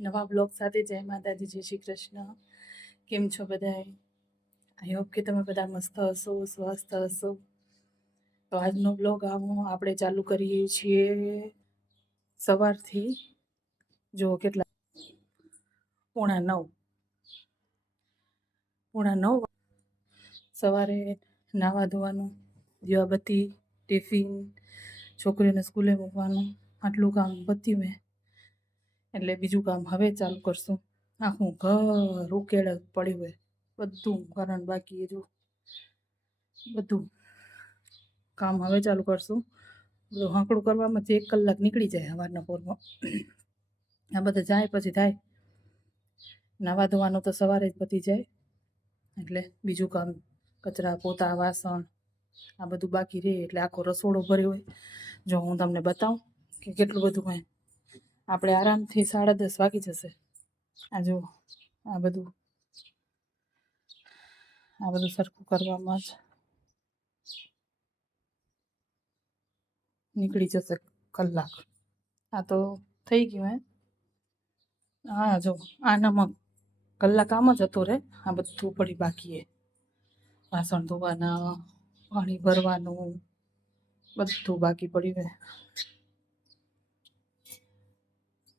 નવા બ્લોગ સાથે જય માતાજી, જય શ્રી કૃષ્ણ. કેમ છો બધાએ આઈ હોપ કે તમે બધા મસ્ત હશો, સ્વસ્થ હશો. તો આજનો બ્લોગ આવો, આપણે ચાલુ કરીએ છીએ સવારથી. જુઓ કેટલા પોણા નવ. પોણા નવ સવારે નાવા ધોવાનું, દીવાબત્તી, ટિફિન, છોકરીઓને સ્કૂલે મૂકવાનું, આટલું કામ પત્યું મેં. એટલે બીજું કામ હવે ચાલુ કરશું. આખું ઘર ઉકેળ પડ્યું હોય. બધું કારણ બાકી જો બધું કામ હવે ચાલુ કરશું. બધું હાંકડું કરવામાં જે એક કલાક નીકળી જાય સવારના પોરમાં. આ બધા જાય પછી થાય. નાવા ધોવાનું તો સવારે જ પતી જાય. એટલે બીજું કામ કચરા, પોતા, વાસણ આ બધું બાકી રહે. એટલે આખો રસોડો ભર્યો હોય. જો હું તમને બતાવું કે કેટલું બધું હોય આપણે આરામથી સાડા દસ વાગી જશે. આ જો આ બધું. આ બધું સરખું કરવામાં જ નીકળી જશે કલાક. આ તો થઈ ગયું હે. હા જો આનામાં કલાક આમ જ હતો રે. આ બધું પડી બાકી વાસણ ધોવાના, પાણી ભરવાનું, બધું બાકી પડ્યું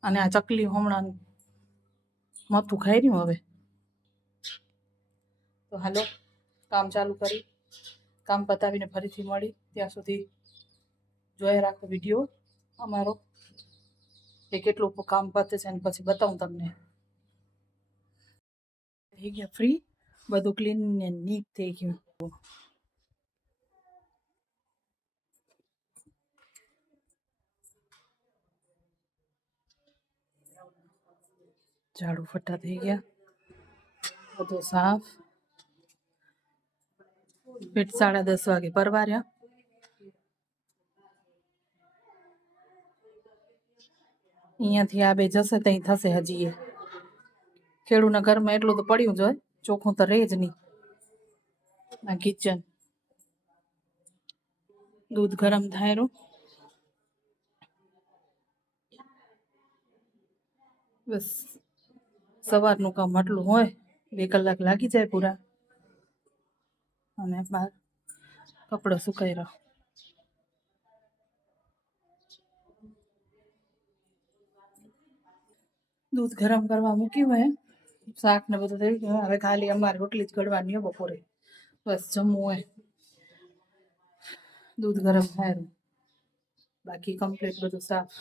અને આ ચકલી હમણાં મથું ખાઈ રહ્યું હવે. તો હાલો, કામ ચાલુ કરી. કામ પતાવીને ફરીથી મળી. ત્યાં સુધી જોયા રાખો વીડિયો અમારો, કે કેટલું કામ પતે છે અને પછી બતાવું તમને. થઈ ગયા ફ્રી બધું ક્લીન ને નીટ થઈ ગયું. ઝાડુ ફટા થઈ ગયા બધું સાફ પેટ સાડા દસ વાગે પરવાર્યા અહીંયાથી આ બે જશે ત્યાં થશે હજી એ ખેડૂના ઘરમાં એટલું તો પડ્યું જ હોય ચોખ્ખું તો રહે જ નહીં આ કિચન દૂધ ગરમ થાય રહ્યું બસ સવારનું કામ આટલું હોય, બે કલાક લાગી જાય પૂરા. અને બહાર કપડાં સુકાઈ રહ્યો. દૂધ ગરમ કરવા મૂક્યું હોય, શાક ને બધું થઈ ગયું. હવે ખાલી અમારે રોટલી જ ઘડવાની હોય બપોરે. બસ જમવું હોય. દૂધ ગરમ થાય બાકી કમ્પ્લીટ બધું સાફ.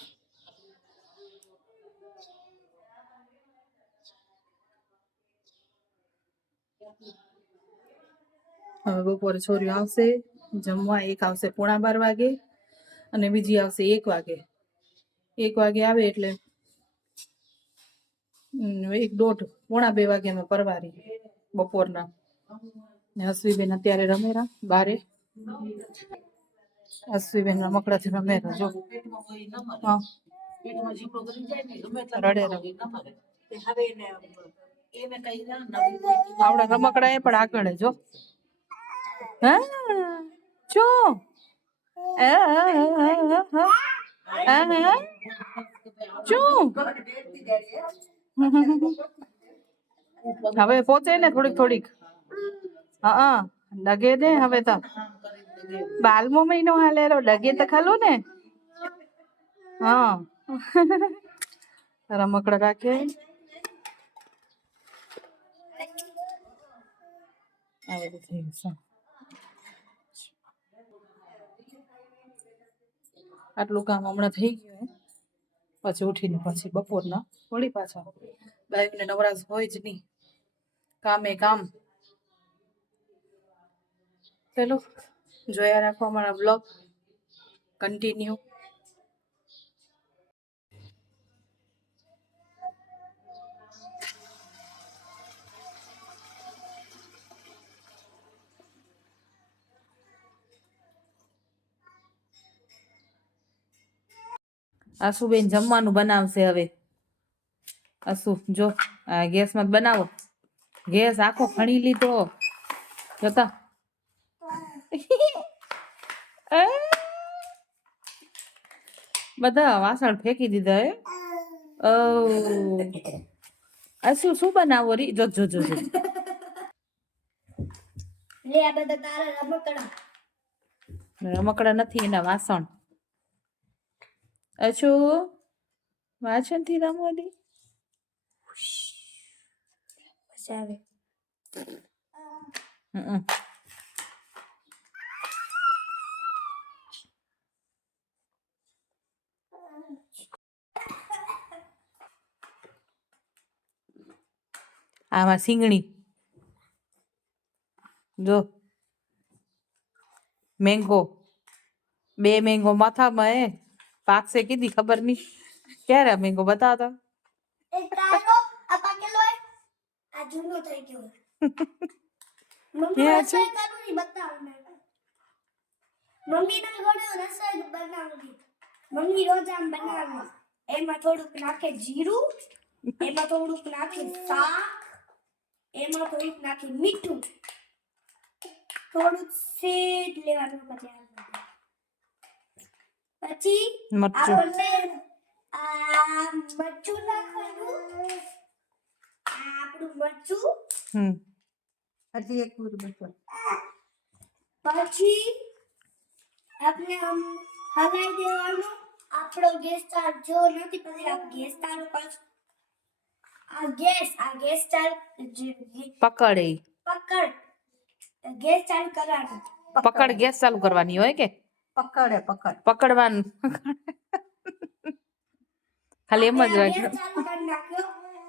હવે બપોરે છોરીઓ આવશે જમવા એક આવશે પોણા બાર વાગે અને બીજી આવશે એક વાગે. એક વાગે આવે એટલે એક દોઢ પોણા બે વાગે અમે પરવારી બપોરના. હસવીબેન અત્યારે રમેરા બારે. હસવીબેન રમકડાથી રમેરા જો. રડે રડે. આવડા રમકડા એ પણ આગળ જો હા જો હવે પોચે ને થોડીક થોડીક હા ડગે ને હવે તો બાલમો મહિનો હાલે ડગે તો ખાલું ને હા રમકડા રાખે આ બધું થઈ છે. આટલું કામ હમણાં થઈ ગયું. પછી ઉઠીને પછી બપોરના વળી પાછા. બાઈકને નવરાશ હોય જ નહીં. કામે કામ. ચલો, જોયા રાખો અમારા બ્લોગ કન્ટિન્યુ આસુબેન જમવાનું બનાવશે હવે. આસુ જો આ ગેસમાં બનાવો. ગેસ આખો ખણી લીધો. જોતા. બધા વાસણ ફેંકી દીધા હે? આસુ શું બનાવો રી? જો જો જો જો. લે આ બધા તારા રમકડા. રમકડા નથી એના વાસણ. અચુ વાસણથી રમો દી મજા આવે હમ. આમાં સિંગણી જો મેંગો બે મેંગો માથામાં હે પાકશે કીધી ખબર નહીં. ક્યારે કરું ની બતાવ મમ્મી રોજ આમ બનાવે. એમાં થોડુંક નાખે જીરું એમાં થોડુંક નાખે શાક એમાં થોડુંક નાખે મીઠું. થોડુંક સેજ લેવાનું પછી. પછી મરચું. આપણને આ મરચું નાખવાનું. આ આપણું મરચું. હમ. હજી એક પૂરું બચવા પછી આપણે આમ હલાઈ દેવાનું. આપણો ગેસ ચાલુ જો નથી પછી આ ગેસ ચાલુ કરશું. આ ગેસ આ ગેસ ચાલુ જે- જે- પકડ એ. પકડ. ગેસ ચાલુ કરવાનું. પકડ ગેસ ચાલુ કરવાની હોય કે? પકડે પકડ. પકડવાનું. ખાલી એમ જ નાખ્યો.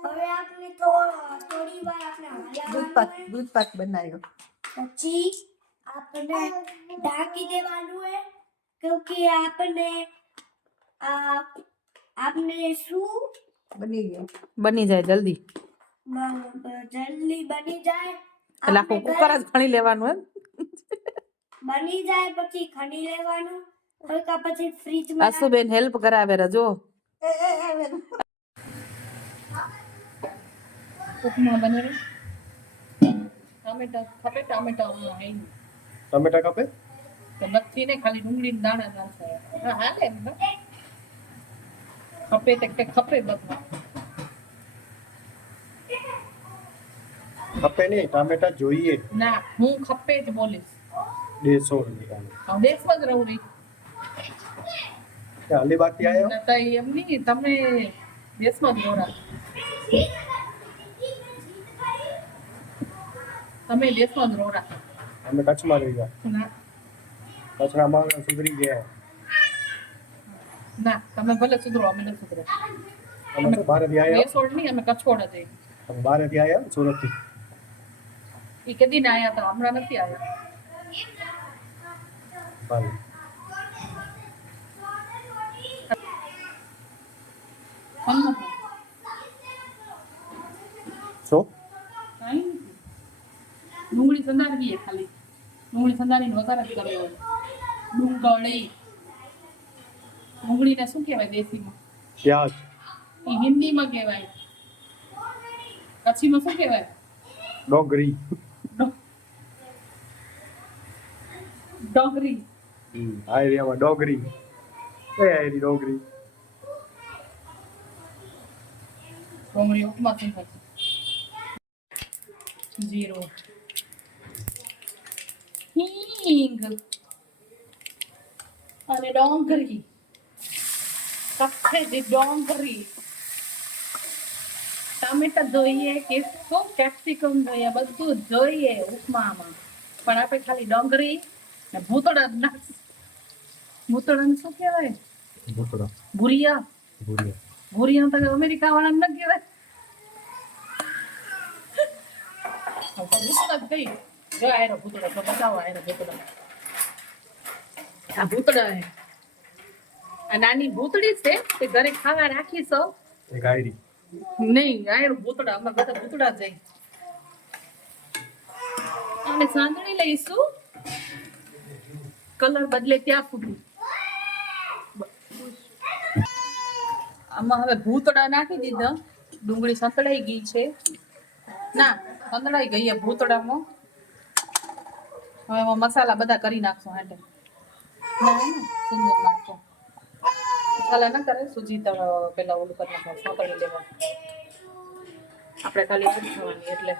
હવે આપણે થોડી વાર આપણે દૂધ પાક હલાવવાનું દૂધ પાક બનાવ્યો. પછી આપણે ઢાંકી દેવાનું હે કેમકે આપણે આ આપણે શું? બની ગયો. બની જાય જલ્દી. જલ્દી બની જાય. એટલે આખું કુકર જ ખણી લેવાનું એમ. બની જાય પછી ખણી લેવાનું. હલકા પછી ફ્રીજ ફ્રીજમાં આસુબેન હેલ્પ કરાવે રજો ઉપમા બનાવે ટામેટા ખપે ટામેટા આવી ટમેટા કાપે તો નથી ને ખાલી ડુંગળી દાણા નાખે. હા હાલે ખપે તે કે ખપે બધું ખપે નહીં ટામેટા જોઈએ. ના હું ખપે જ બોલીશ. દેસો રૂપિયા હું દેશમાં જ રહું રહી અલીબાગથી આવ્યો? ને તો એમ નહીં તમે દેશમાં જ રહો તમે દેશમાં જ રહો અમે કચ્છમાં રહી ગયા ના. કચ્છના માણસ સુધરી ગયા. ના તમે ભલે સુધરો અમે ન સુધરો. અમે તો બહારથી આવ્યા દેશોડ નહીં અમે કચ્છોડ જ અમે બહારથી આવ્યા સુરતથી. એ કદી ના આયા તો હમણાં નથી આવ્યા ફોન શું? ડુંગળી સંધારવી ખાલી. ડુંગળી સંધારીને વઘાર જ કર્યો ડુંગળી. ડુંગળીને શું કહેવાય દેશીમાં? પ્યાજ. એ હિન્દીમાં કહેવાય. કચ્છીમાં શું કહેવાય? ડોંગરી. ડો- ડુંગળી ઉપમા શું થશે જીરો. હિંગ. અને ડોંગરી. સફેદ ડોંગરી. ટામેટા જોઈએ કે કેપ્સિકમ જોઈએ બધું જોઈએ ઉપમામાં. પણ આપણે ખાલી ડોંગરી ને ભૂતળા જ નાખ શું કહેવાય? ભૂતળો. ભૂરિયા. ભૂરિયા. ભૂરિયા તો અમેરિકા વાળાને ન કહેવાય. હવે તો ભૂતળા જ કઈ. જો આયરો ભૂતળો તો બતાવો આયરો ભૂતળો. આ ભૂતળો હે. આ નાની ભૂતળી છે તે ઘરે ખાવા રાખી છો? આયરી. નહીં આયરો ભૂતળા અમે બધા ભૂતળા જઈ અને સાંજણી લઈશું. કલર બદલે ત્યાં સુધી. આમાં હવે ભૂતડા નાખી દીધા. ડુંગળી સંતળાઈ ગઈ છે. ના, સંતળાઈ ગઈ ભૂતડામાં. હવે મસાલા બધા કરી નાખશું હાટે સુંદર નાખશો. મસાલા ના કરે, સૂજી પેલા ઓલું કરી નાખો સોંતળી લેવા આપણે ખાલી જ એટલે.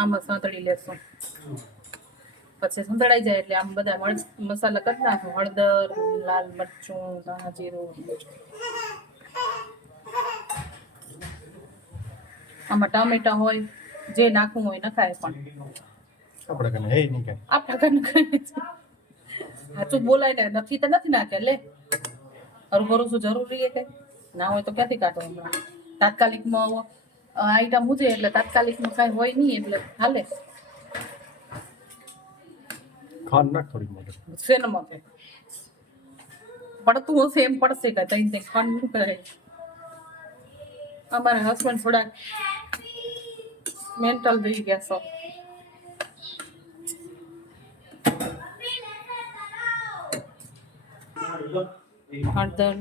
આમાં સંતળી લેશું. પછી સંતળાઈ જાય એટલે આમ બધા મસાલા કરી નાખું. હળદર લાલ મરચું ધાણા જીરું. આમાં ટામેટા હોય જે નાખવું હોય નખાય પણ. આપણે કને હે નહીં કાંઈ. આપણા કને સાચું બોલાય ને નથી તો નથી નાખે લે. હરું શું જરૂરી છે ના હોય તો ક્યાંથી કાઢો હમણાં? તાત્કાલિકમાં આઈટમ ઉજે એટલે તાત્કાલિકમાં કાંઈ હોય નહીં એટલે હાલે. ખાંડ નાખ થોડી મોટી શેનમાં કે પડતું હશે એમ પડશે કે તઈ તે ખંડ શું કરે અમારા હસબન્ડ થોડાક મેન્ટલ થઈ ગયા છો હળદર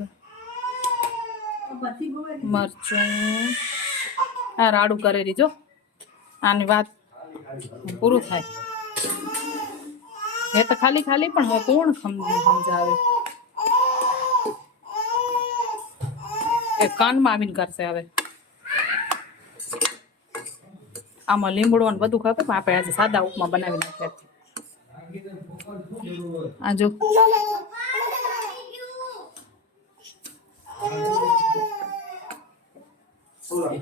મરચું આ રાડું કરેલી જો આની વાત પૂરું થાય એ તો ખાલી ખાલી પણ હવે કોણ સમ- સમજાવે? એ કાનમાં આવીને કરશે હવે. આમાં લીમડો ને બધું ખબર, પણ આપણે આજે સાદા ઉપમા બનાવી નાખ્યા આ જો. સ્વાદ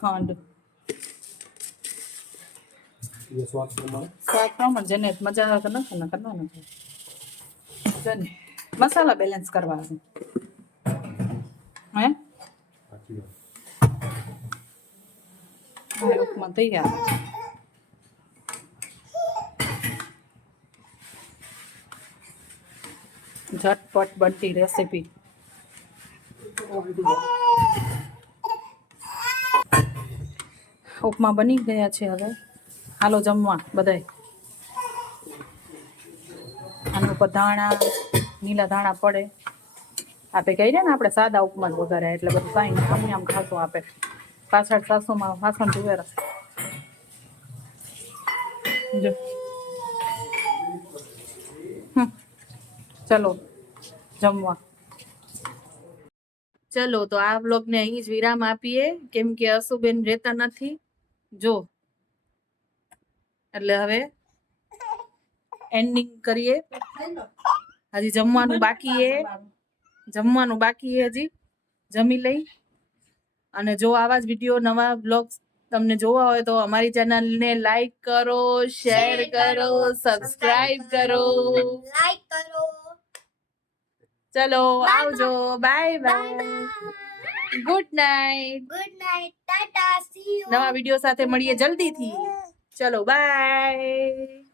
ખાંડ. સ્વાદ પ્રમાણે. જેને મજા આવે તો નાખો ને કરવાનું છે મસાલા બેલેન્સ કરવા છે. હે? ઉપમા તૈયાર. ઝટપટ બનતી રેસીપી ઉપમા બની ગયા છે હવે. હાલો જમવા, બધાય. આના ઉપર ધાણા, લીલા ધાણા પડે. આપે કહી ને આપણે સાદા ઉપમા જ વઘાર્યા એટલે બધું કાંઈ આમ આમ ખાતું આપે. પાછળ સાસુમાં વાસણ ધુવેરા જો. ચલો, જમવા. ચલો, તો આ બ્લોગને અહીં જ વિરામ આપીએ. કેમ કે અશુબેન રહેતા નથી. જો. એટલે હવે એન્ડિંગ કરીએ. હજી જમવાનું બાકી એ જમવાનું બાકી એ હજી. જમી લઈ. અને જો આવા જ વીડિયો નવા બ્લોગ્સ તમને જોવા હોય તો અમારી ચેનલને લાઈક કરો શેર કરો સબસ્ક્રાઇબ કરો. લાઈક કરો. ચલો આવજો. Bye bye good night good night tata see you નવા વીડિયો સાથે મળીએ જલ્દીથી. ચલો બાય